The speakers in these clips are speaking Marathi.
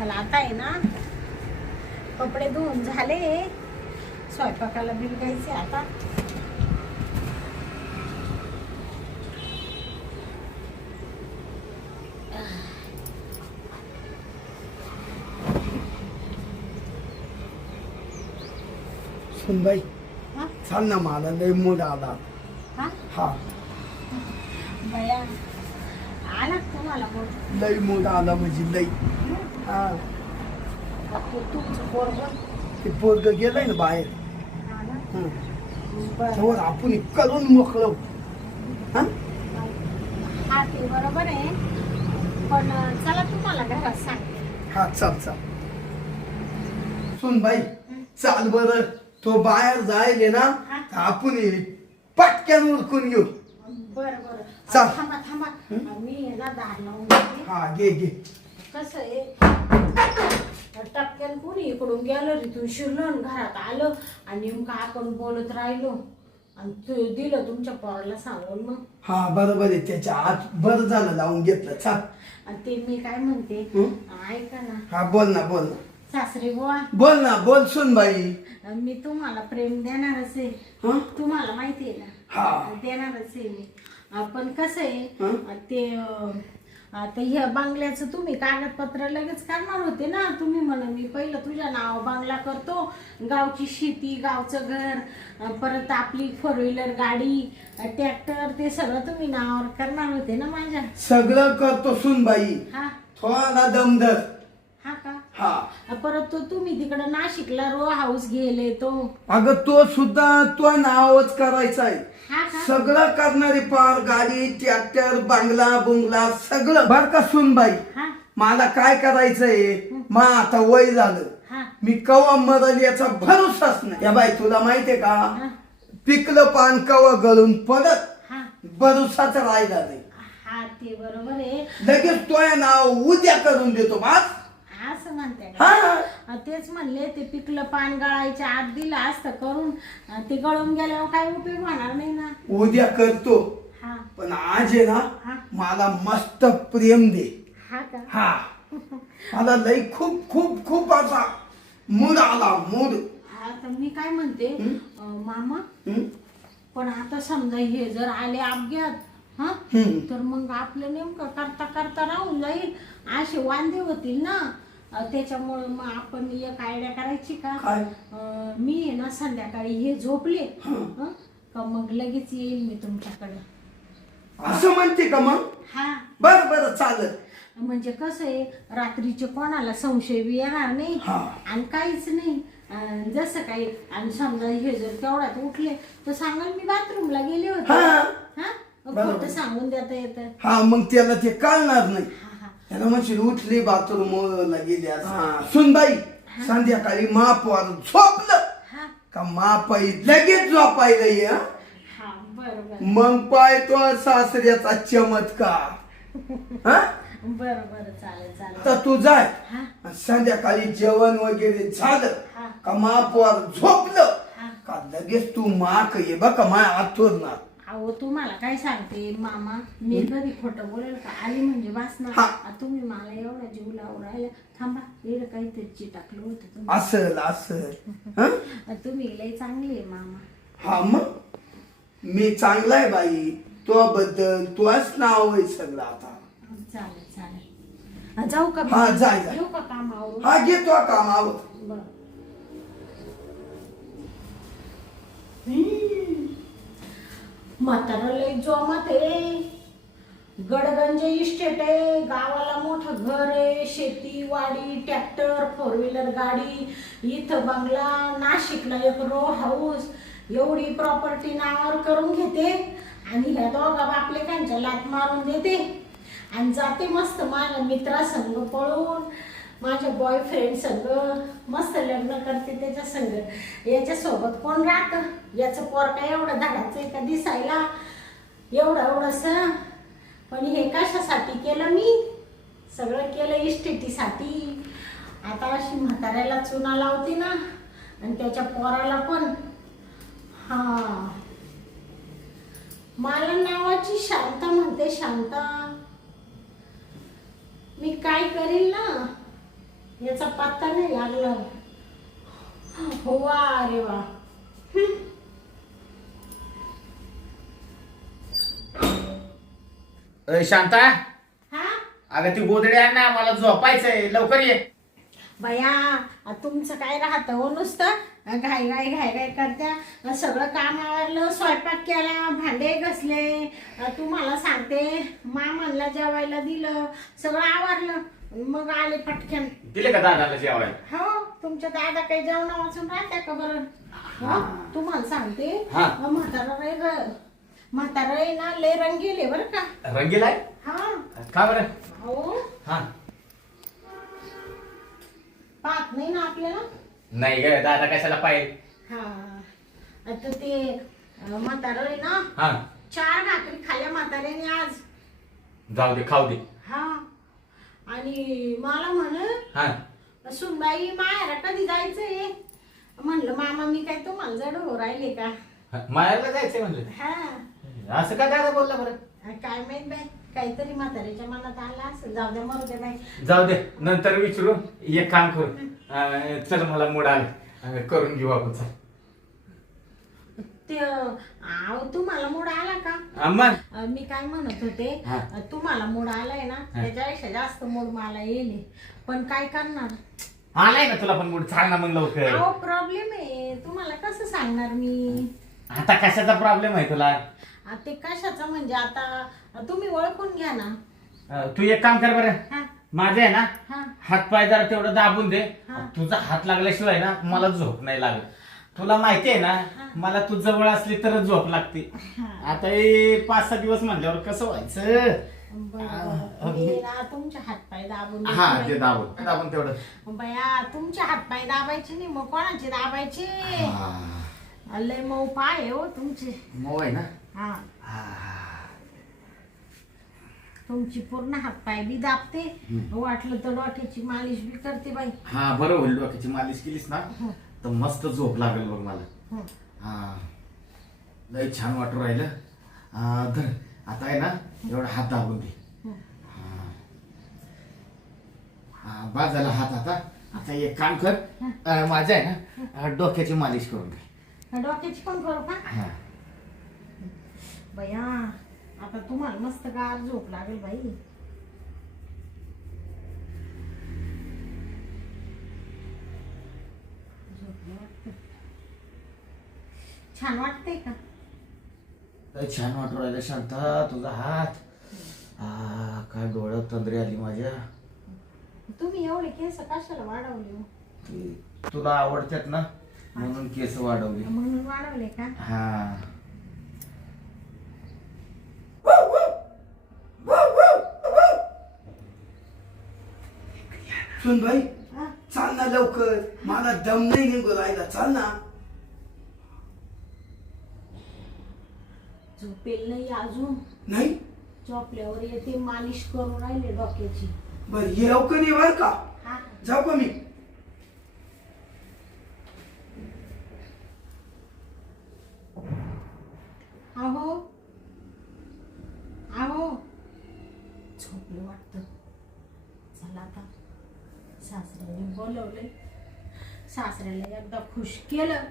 चला आता आहे ना, कपडे धुवून झाले, स्वयंपाकाला बिल घ्यायचे आता. सुनबाई चाल ना, मला लय मूड आला. हा बया आला तुम्हाला मूड? लय मूड आला म्हणजे लय. हा तुमचं पोरगं ते पोरग गेलंय ना बाहेर. बरं. तेव्हा आपण करून मोकळं. हा हा ते बरोबर आहे, पण चला तुम्हाला घरात सांगते. हा चल चल. सुनबाई चाल बरं, तो बाहेर जायले ना, आपण पटक्यान उरकून घेऊ. बरं बरं चल. थांबा थांबा, मी आहे ना दार लावून घेते. हा घे घे. कसं आहे, टपक्यान कोणी इकडून गॅलरीतून शिरलं, घरात आलं आणि नेमकं आपण बोलत राहिलो आणि तू दिलं तुमच्या पोराला सांगून. मग हा बरोबर आहे, त्याच्या आत बरं झालं लावून घेतलं. चाल. आणि ते मी काय म्हणते, ऐका ना. हा बोल ना बोल ना. सासरे बुवा, बोल ना बोल सुनबाई. मी तुम्हाला प्रेम देणारच आहे. हं? तुम्हाला माहिती आहे हा. ना, देणारच आहे मी. पण कसं आहे ते, आता ह्या बंगल्याचं तुम्ही कागदपत्र लगेच करणार होते ना. तुम्ही म्हणा मी पहिलं तुझ्या नाव बंगला करतो, गावची शेती, गावचं घर, परत आपली 4 व्हीलर गाडी, ट्रॅक्टर, ते सगळं तुम्ही नावावर करणार होते ना माझ्या. सगळं करतो सुनबाई, हा थोडा दमदर. हा का? हा परत तो तुम्ही तिकडं नाशिकला रो हाऊस गेले तो. अगं तो सुद्धा तो नावच करायचा आहे. हा का? सगळं करणारी पार, गाडी, ट्रॅक्टर, बंगला बुंगला सगळं. बर का सुनबाई, हा मला काय करायचंय, मग आता वय झालं, हा मी कवा मरल याचा भरोसाच नाही. या बाई तुला माहितीये का, हा पिकलं पान कवा गळून पडत, हा भरोसाच राहिला नाही. हा ते बरोबर आहे. लगेच तो नाव उद्या करून देतो बस. असं म्हणते हा तेच म्हणले, ते पिकलं पान गळायच्या आत दिलं असतं करून, ते गळून गेल्यावर काय उपयोग होणार नाही ना. उद्या करतो, हा पण आज आहे ना हा मला मस्त प्रेम दे. हा का? हा मला लई खूप खूप खूप असा मूड आला मूड. आता मी काय म्हणते, मामा, हं? पण आता समजा हे जर आले अपघात, हा हं. तर मग आपलं नेमकं करता करता राहून जाईल, असे वांदे होतील ना. त्याच्यामुळं मग आपण एक आयडिया करायची का, काय? मी आहे ना संध्याकाळी हे झोपले हं. का मग लगेच येईल मी तुमच्याकडे. असं म्हणते का मग? हा बर बर चालत. म्हणजे कसं आहे, रात्रीचे कोणाला संशय बी येणार नाही हा. आणि काहीच नाही. जसं काही, आणि समजा हे जर तेवढ्यात उठले तर सांगाल मी बाथरूमला गेले होते. हा. हा बरोबर. खोटं सांगून देता येतं. हा मग त्याला ते कळणार नाही. हा हा त्याला म्हणशील उठली बाथरूम गेली. सुनबाई संध्याकाळी महापौर झोपलं हा का महापाई लगेच झोपायला ये. हं? हा बरोबर मग पाय तो सासऱ्याचा चमत्कार. हा बरं बरं चालेल चालेल. तर तू जाय, हा संध्याकाळी जेवण वगैरे झालं हा का महापौर झोपलं हा. का लगेच तू माक ये बघा माय आतुरणार. अहो तुम्हाला काय सांगते मामा, मी कधी खोटं बोलेल का? आली म्हणजे वासना. हा. तुम्ही मला एवढा जीव लावून राहिला. थांबा, इकडे काहीतरी चिटाकलं होतं तुम्ही. असं असं. हं? तुम्ही लय चांगली आहे मामा. हा मग मी चांगला आहे बाई, तो बद्दल तुझंच नाव आहे सगळं. आता चालेल चालेल. जाऊ का? हा, जाय, जाय. येऊ का कामावर? हा घेतो कामावर. बरं. म्हातारा लय जोमात आहे. गडगंज इस्टेट आहे, गावाला मोठं घर आहे, शेती वाडी, ट्रॅक्टर, 4 व्हीलर गाडी, इथं बंगला, नाशिकला एक रो हाऊस, एवढी प्रॉपर्टी नावावर करून घेते आणि ह्या दोघा बापलेकांच्या लात मारून देते आणि जाते मस्त माझ्या मित्रासंग पळून, माझ्या बॉयफ्रेंड संग मस्त लग्न करते त्याच्या संग. याच्यासोबत कोण राहतं? याचं पोर काय एवढं धडाचं आहे का दिसायला, एवढं एवढंसं. पण हे कशासाठी केलं मी? सगळं केलं इस्टेटीसाठी. आता अशी म्हाताऱ्याला चुना लावते ना, आणि त्याच्या पोराला पण. हा मला नावाची शांता म्हणते, शांता. मी काय करील ना, याचा पत्ता नाही लागला. हो वा, अरे वा. शांता, हा अगं ती गोधडी आण ना, मला झोपायचंय, लवकर ये. बया तुमचं काय राहतं हो, नुसतं घाई घाई घाई घाई करत्या. सगळं काम आवरलं, स्वयंपाक केला, भांडे घसले, तुम्हाला सांगते मामांना जेवायला दिलं, सगळं आवरलं, मग आले पटकन. दिले का दादाला जेवायला? हो, तुमच्या दादा काही जेवण वाचून राहत्या का बरं? हो, तुम्हाला सांगते हा. म्हातारा आहे ना, लय रंगीले बरं का. रंगीला आहे हा का बरं? हो, हा पाहत नाही ना आपल्याला. नाही ग, दादा कशाला पाहिजे. हा, आता ते म्हातारं आहे ना, हा 4 भाकरी खाल्ल्या म्हाताऱ्याने आज. जाऊ दे, खाऊ दे. हा, आणि मला म्हण हा सुनबाई माहेरा कधी जायचंय. म्हणलं मामा मी काय तुम्हाला जड हो राहिले का. मायाला जायचंय म्हणलं. हा, असं का दादा बोलला बरं? काय माहित बाई, काहीतरी म्हाताऱ्याच्या मनात आला असेल. जाऊ द्या, मरू दे बाई. जाऊ दे, नंतर विचारू. एक काम करू, चल मला मूड आलं, करून घेऊ आपण. चल ते तुम्हाला मूड आला का? मग मी काय म्हणत होते, हा. तुम्हाला मूड आलाय ना, हा. त्याच्यापेक्षा जास्त मूड मला येईल. पण काय करणार, आलाय ना तुला पण मूड, सांग ना मग लवकर. अहो प्रॉब्लेम आहे, तुम्हाला कसं सांगणार मी. आता कशाचा प्रॉब्लेम आहे तुला? ते कशाचा म्हणजे, आता तुम्ही ओळखून घ्या ना. तू एक काम कर बरं, हा, माझे आहे ना हा, हात पाय जरा तेवढं दाबून दे. हा. तुझा हात लागल्याशिवाय ना मला झोप नाही लागत. तुला माहिती आहे ना, मला तू जवळ असली तरच झोप लागते. हा. आता हे 5-6 दिवस म्हणल्यावर कसं व्हायचं? बरं. मी ना तुमचे हातपाय दाबून हा, ते देते. दाबून दाबून तेवढं. बया तुमचे हातपाय दाबायचे नाही, मग कोणाचे दाबायचे. हा. लय मऊ पाय आहे हो तुमचे. मऊ आहे ना. हा, हा. तुमची पूर्ण हातपाय बी दाबते. वाटलं तर डोक्याची मालिश बी करते बाई. हा, बरं होईल. डोक्याची मालिश केलीस ना हं, तर मस्त झोप लागेल बघ मला. हं. हा, लय छान वाटू राहिलं. धर, आता आहे ना एवढा हात दाबून दे. हं. हा, बाद झाला हात. आता एक काम कर, माझं आहे ना डोक्याची मालिश करून दे. डोक्याची पण करू का? हा. बया आता तुम्हाला मस्त गार झोप लागेल बाई. झोपलं वाटतं. छान वाटतंय का? लय छान वाटू राहिलं शांता तुझा हात. काय डोळ्यात तंद्री आली माझ्या. तुम्ही एवढे केस कशाला वाढवले हो? तुला आवडतात ना म्हणून केस वाढवली. म्हणून वाढवले का? हा. सुन भाई, हा? चाल ना लवकर, मला दम नाही निघू राहिला. चाल ना. झोपेल नाही अजून. नाही झोपल्यावर येते, मालिश करून राहिले डोक्याची. बर, ये लवकर ये बर का. हा, जाऊ का मी? अहो अहो झोपले वाटतं. चला आता, सासऱ्याने बोलवलंय. सासऱ्याला एकदा खुश केलं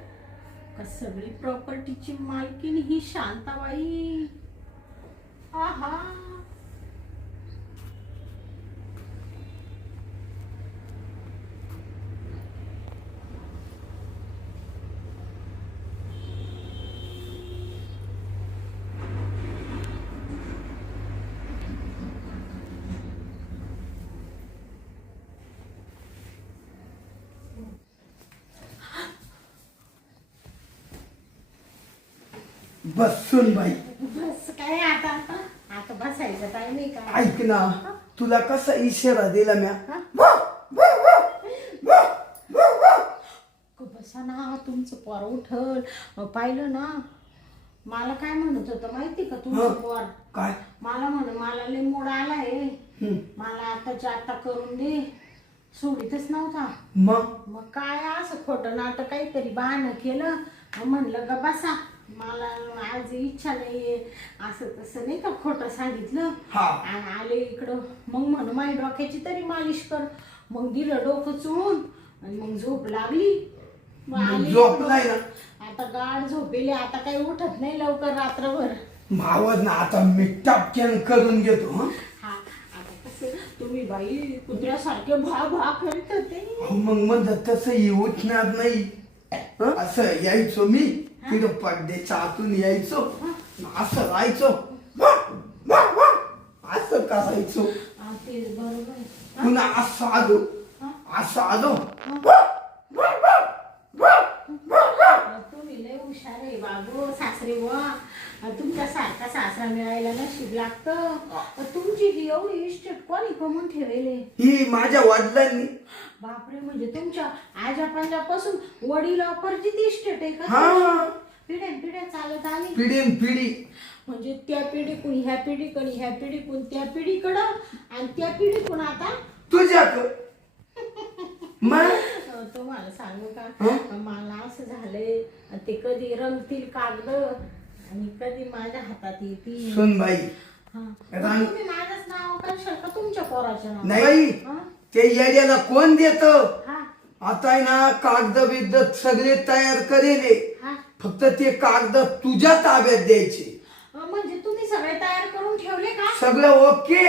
का सगळी प्रॉपर्टीची मालकीण ही शांताबाई. आहा, बस सुन भाई, बस काय आता आता आता बसायचं टाइम आहे का? ऐक ना, तुला कसा इशारा दिला म्या. बसा ना, तुमचं पोर उठल. पाहिलं ना, मला काय म्हणत होतं माहिती का तुमचं पोर? काय? मला म्हण मला लय मूड आलाय, हं. मला आताच्या आता करून दे. सोडीतच नव्हता. मग काय असं खोटं नाटक काहीतरी बहाणं केलं. म्हणलं का बसा, मला आज इच्छा नाहीये, असं तसं नाही का खोटं सांगितलं. हा. आणि आले इकडं. मग म्हणून माझी डोक्याची तरी मालिश कर. मग दिलं डोकं चुळून आणि मग झोप लागली. मग आली. झोपलाय ना आता गाढ झोपेली, आता काही उठत नाही लवकर रात्रभर. मावत ना आता मी टपक्यान करून घेतो हं? हा आता कसं तुम्ही बाई कुत्र्यासारखे भा भा करत होते. अहो, मग म्हणलं तसं उठणार नाही हं? असं यायचो मी तिथं पडद्याच्या आतून यायचो असं राहायचो असं करायचो हा, ते बरोबर आहे. पुन्हा असं आलो असं आलो तुम्ही लय हुशार आहे बाबू सासरे वा. तुमच्या सारखा सासरा मिळायला नशीब लागतं. तुमची ही एवढी इस्टेट कोणी कमवून ठेवले? ही माझ्या वडिलांनी बापरे, म्हणजे तुमच्या आजा पंजापासून वडिलापर्यंत इस्टेट आहे का? हा पिढ्यान पिढ्या चालत आली. पिढीन पिढी म्हणजे त्या पिढीकडून ह्या पिढीकडे, ह्या पिढीकडून त्या पिढीकडं, आणि त्या पिढीकडून आता तुझ्याकडं मग तुम्हाला सांगू का, हं? मला असं झालंय ते कधी रंगतील कागद आणि कधी माझ्या हातात येतील. सुनबाई हा. रंग- तुम्ही माझंच नाव करशाल का तुमच्या पोराचं नाव? नाही हा? ते येड्याला कोण देत हा, आता आहे ना कागद बिगद सगळे तयार करेले हा. फक्त ते कागद तुझ्या ताब्यात द्यायचे म्हणजे तुम्ही सगळे तयार करून ठेवले का? सगळं ओके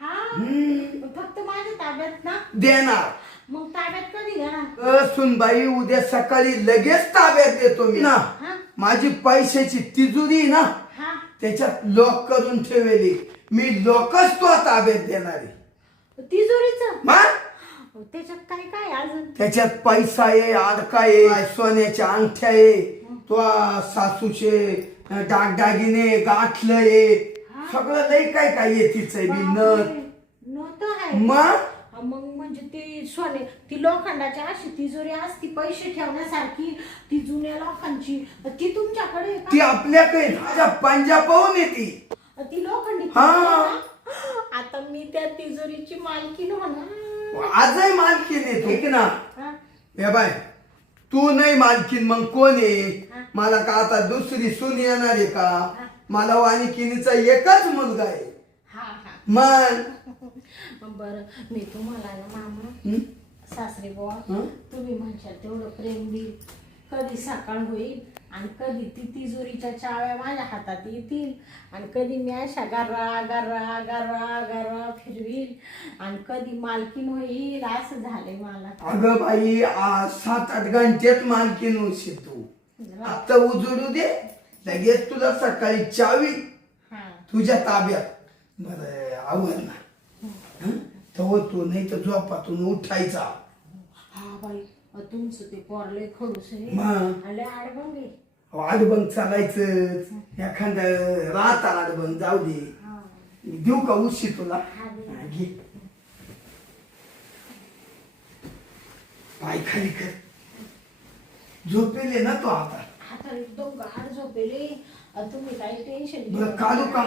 हा. हम्म, फक्त माझ्या ताब्यात ना? देणार मग ताब्यात कधी घेणार? सुनबाई उद्या सकाळी लगेच ताब्यात देतो मी ना हा, माझी पैशाची तिजोरी ना हा. त्याच्यात लॉक करून ठेवली मी लोकच तो ताब्यात देणार आहे तिजोरीचं? मग त्याच्यात काय काय अजून? त्याच्यात पैसा आहे अडका आहे सोन्याच्या अंगठ्या आहे तो सासूचे दागदागिने गाठलं आहे सगळं लई काय काय आहे तिचं बी नव्हतं आहे. मग म्हणजे ती सोने ती लोखंडाची अशी तिजोरी असती पैसे ठेवण्यासारखी, ती जुन्या लोकांची, ती तुमच्याकडे आहे ती का? आपल्याकडे माझ्या पंजाबाहून येते ती लोखंडी हा. तिजोरी का? आता मी त्या तिजोरीची मालकीण होणार. आजही मालकीन येतो ऐक ना हा? या बाय तू नाही मालकीन मग कोण आहे हा. मला का आता दुसरी सून येणार आहे का मला वाणिकिनीचा एकच मुलगा आहे हा हा. मग बरं, मी तुम्हाला ना मामा हं? सासरे बुवा हं? तुम्ही म्हणशाल तेवढं प्रेम देईल. कधी सकाळ होईल आणि कधी ती तिजोरीच्या चाव्या माझ्या हातात येतील आणि कधी मी अशा गर्रा गर्रा गर्रा गर्रा फिरवील आणि कधी मालकीन होईल. असं झालंय मला. अगं बाई 7-8 घंट्यात मालकीन होशील तू आता उजडू दे लगेच तुला सकाळी चावी हा. तुझ्या ताब्यात बरं आवड ना हं? तेव्हा तू नाही तर झोपातून उठायचा हा बाई, तुमचं ते पोरले खडूस मग. आले आडबंग आहे. आडबंग चालायचं एखादं राहता आडबंग जाऊ दे हा. देऊ का उशी तुला हा, दे. हा, घे पाय खाली कर झोपेले ना तो आता आता एकदम गाढ झोपेले. तुम्ही काही टेन्शन बरं काढू का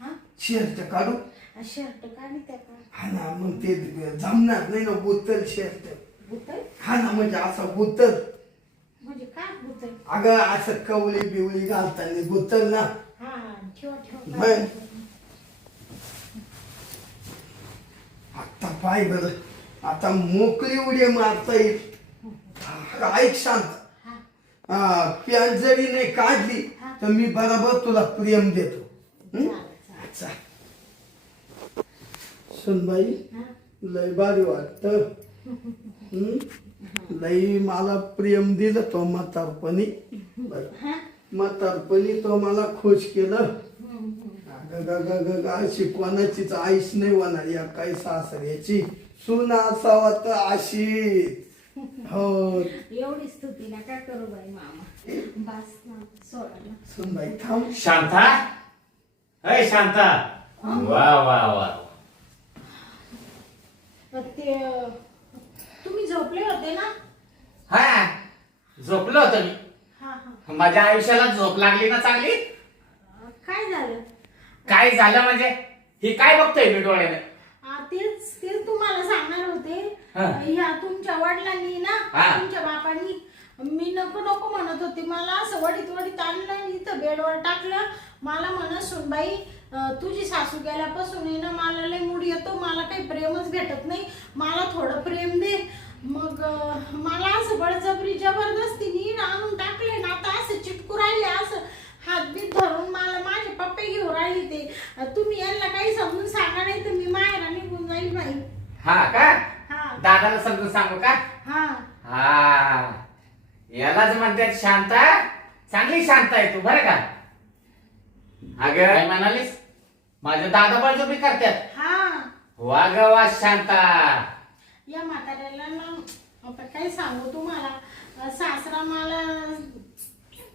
हा? शर्ट काढू शर्ट काढी त्या का? हा ना मग ते जमणार नाही ना बुतल शर्ट बुतल? हा ना म्हणजे असं बुतल म्हणजे काय बुतल? अगं असं कवळी बिवळी घालताना बुतल ना हा हा, ठेवा ठेवा. मग. आता पाय बर आता मोकळी उडी मारता येईल ऐक शांत हा, पॅन्ट जरी नाही काढली तर मी बरोबर तुला प्रेम देतो हं? चालेल, चालेल. अच्छा सुनबाई हा? लय भारी वाटत लई मला प्रेम दिलं तो म्हातारपणी हा? म्हातारपणी तो मला खुश केलं हम्म, हम्म. अशी कोणाचीच आईश नाही होणार या काही सासऱ्याची सून असावा तर अशी हो एवढी स्तुती नका करू बाई मामा. बस ना, सोडा ना. सुनबाई थांब शांता अय शांता वा वा वा ते तुम्ही झोपले होते ना? हा झोपलो होतो मी हा हा. माझ्या आयुष्याला झोप लागली ना चांगली. काय झालं? काय झालं म्हणजे हे काय बघतोय मी डोळ्याने. तेच तेच तुम्हाला सांगणार होते. हा. ह्या तुमच्या वडिलांनी ना, हा. तुमच्या बापांनी मी नको नको म्हणत होते, मला असं वडीत वडीत आणलं आणि इथं बेडवर टाकलं. मला म्हणत सुनबाई तुझी सासू गेल्यापासून आहे ना मला लय मूड येतो, मला काही प्रेमच भेटत नाही, मला थोडं प्रेम दे. मग मला असं बळजबरी जबरदस्तीने आणून टाकले ना, आता असं चिटकू राहिले, असं हातबीत धरून मला माझे पप्पे घेऊन राहिले. ते तुम्ही यांना काही समजून सांगा, नाही तर मी माहेरा निघून जाईल बाई. हा का? हा दादाला समजून सांगू का? हा हा, यालाच म्हणतात शांता. चांगली शांत आहे तू बरं का. अगं काय म्हणालीस? माझे दादा बळजबरी करतात. हा. वा ग वा शांता. या म्हाताऱ्याला ना आता काय सांगू तुम्हाला, सासरा मला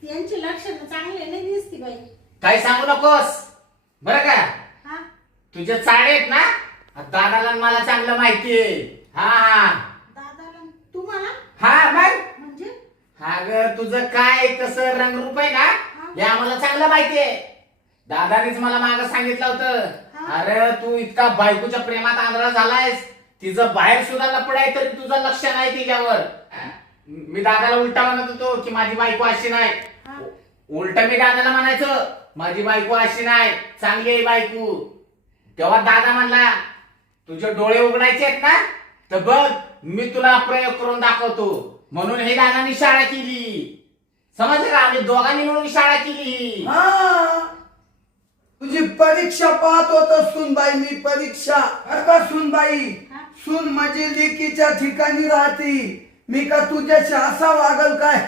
यांची लक्षणं चांगले नाही दिसती बाई. काय सांगू नकोस बरं का. हा तुझे चाळे आहेत ना, दादाला आणि मला चांगलं माहितीये. हा दादाला तुम्हाला हा मग म्हणजे अगं तुझं काय कसं रंगरूप आहे ना हे आम्हाला चांगलं माहितीये. दादानेच मला मागं सांगितलं होतं, अरे तू इतका बायकोच्या प्रेमात आंधळा झालायस, तिचं बाहेर सुद्धा लपड आहे तरी तुझं लक्ष नाही तिच्यावर. मी दादाला उलटा म्हणत होतो की माझी बायको अशी नाही. उलट मी दादाला म्हणायचो माझी बायको अशी नाही, चांगली आहे बायको. तेव्हा दादा म्हणला तुझे डोळे उघडायचे आहेत ना तर बघ मी तुला प्रयोग करून दाखवतो. म्हणून हे दादानी शाळा केली. समजलं का? आम्ही दोघांनी मिळून शाळा केली. हा, तुझी परीक्षा पाहत होत सुनबाई. मी परीक्षा का सुनबाई, सून म्हणजे लेकीच्या ठिकाणी राहते. मी का तुझ्याशी असा वागल काय?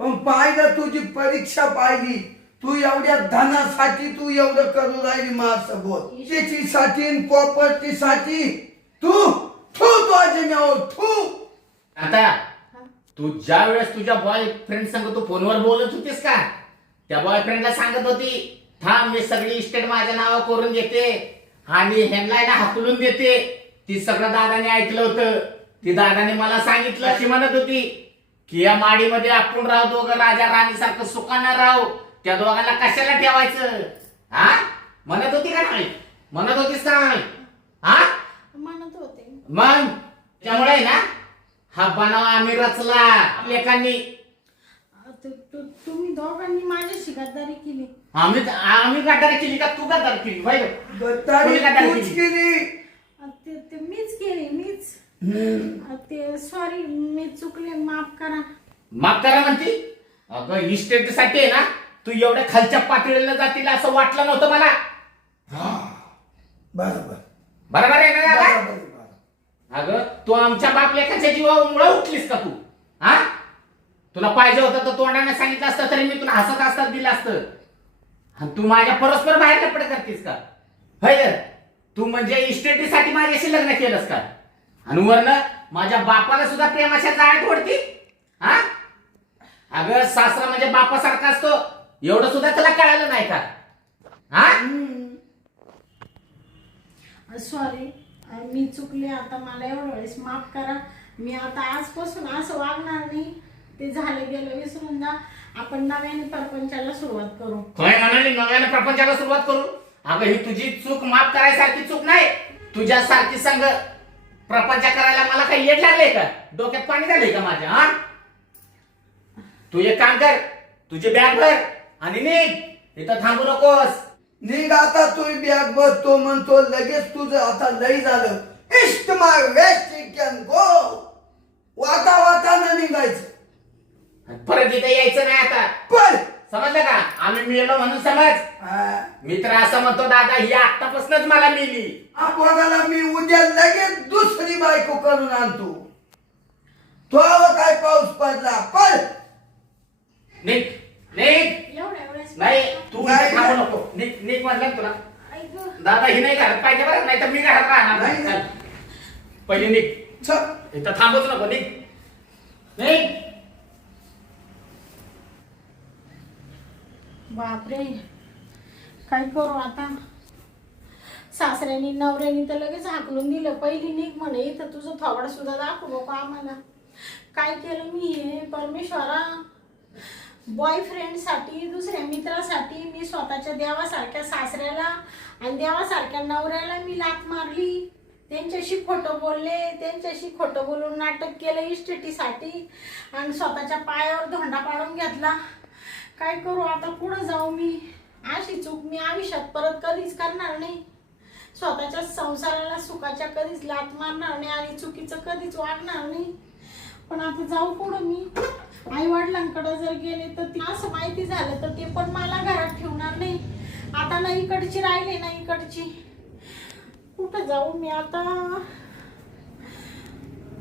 पण पाहिलं तुझी परीक्षा पाहिली. तू एवढ्या धनासाठी तू एवढं करू राहिली माझ्यासोबत, शेतीसाठी प्रॉपर्टीसाठी. तू तू आता तू ज्या वेळेस तुझ्या बॉयफ्रेंड संग तू फोनवर बोलत होतीस का, त्या बॉयफ्रेंडला सांगत होती थांब मी सगळी इस्टेट माझ्या नावावर करून घेते आणि ह्यांना ना हाकलून देते. ती सगळं दादाने ऐकलं होतं. ती दादाने मला सांगितलं, अशी म्हणत होती की या माडीमध्ये आपण राहू दोघं राजा राणी सारखं सुखानं राहू, त्या दोघांना कशाला ठेवायचं. हा म्हणत होती का नाही? म्हणत होतीस का नाही? हा म्हणत होते. मग त्यामुळे ना हा बनाव आम्ही रचला लेखांनी. तुम्ही दोघांनी माझ्याशी गद्दारी केली. आम्ही गद्दारी केली का तू गद्दारी केली? गद्दारी तूच केली. ते मीच केली, मीच. ते सॉरी, मी चुकले, माफ करा. माफ करा म्हणती? अगं इस्टेट साठी आहे ना तू एवढ्या खालच्या पातळीला जातील असं वाटलं नव्हतं मला. बरोबर बरोबर आहे ना दादा? बरोबर. अगं तू आमच्या बाप लेखाच्या जीवामुळे उठलीस का तू? हा तुला पाहिजे होतं तर तोंडाने सांगितलं असतं तरी मी तुला हसत हसत दिलं असतं. आणि तू माझ्या परस्पर बाहेर लपड करतीस का? होय तू म्हणजे इस्टेटीसाठी माझ्याशी लग्न केलंस का? आणि वरनं माझ्या बापाला सुद्धा प्रेमाच्या जाळ्यात ओढती. हा अगं सासरा म्हणजे बापासारखा असतो एवढं सुद्धा त्याला कळालं नाही का? हा सॉरी, मी चुकले. आता मला एवढ्या वेळेस माफ करा. मी आता आजपासून असं वागणार नाही. ते झालं गेलं विसरून जा. आपण नव्याने प्रपंचाला सुरुवात करू. काय म्हणाली नव्याने प्रपंचाला सुरुवात करू? अगं ही तुझी चूक माफ करायसारखी चूक नाही. तुझ्यासारखी संग प्रपंच करायला मला काही येड लागले का? डोक्यात पाणी झाले का माझ्या? हा तू एक काम कर, तुझी बॅग भर आणि निघ. इथं थांबू नकोस. निघ आता. तू बॅग बघ. तो म्हणतो लगेच तुझं आता लई झालं. इष्ट माय वेस्ट कॅन गो. वाता वाताना निघायचं. परत इथे यायचं नाही आता. पण समजलं का? आम्ही मिळलो म्हणून समज. मी तर असं म्हणतो दादा ही आतापासूनच मला मिली. बघायला मी उद्या लगेच दुसरी बायको करून आणतो. तो काय पाऊस पडला. पण निघ निघ. एवढ्या वेळेस नाही तू इथे नाही, थांबू नाही. नको. निघ निघ म्हटलं ना तुला. ऐक, दादा ही नाही घरात पाहिजे बरं, नाही तर मी घरात राहणार नाही. नाही. चल. पहिले निघ. चल. इथं थांबूच नको. निघ निघ. बापरे, काय करू आता? सासऱ्यानी नवऱ्यानी तर लगेच हाकलून दिलं. पहिली निघ म्हणे, इथं तुझं थोबड सुद्धा दाखवू नको आम्हाला. काय केलं मी हे परमेश्वरा? बॉयफ्रेंडसाठी, दुसऱ्या मित्रासाठी मी स्वतःच्या देवासारख्या सासऱ्याला आणि देवासारख्या नवऱ्याला मी लाथ मारली. त्यांच्याशी खोटं बोलले, त्यांच्याशी खोटं बोलून नाटक केलं इस्टेटीसाठी आणि स्वतःच्या पायावर धोंडा पाडून घेतला. काय करू आता, पुढं जाऊ मी? अशी चूक मी आयुष्यात परत कधीच करणार नाही. स्वतःच्या संसाराला सुखाच्या कधीच लात मारणार नाही आणि चुकीचं कधीच वागणार नाही. पण आता जाऊ पुढं मी? आई वडिलांकडे जर गेले तर ती असं माहिती झालं तर ते पण मला घरात ठेवणार नाही. आता ना इकडची राहिली ना इकडची. कुठं जाऊ मी आता?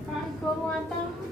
काय करू आता?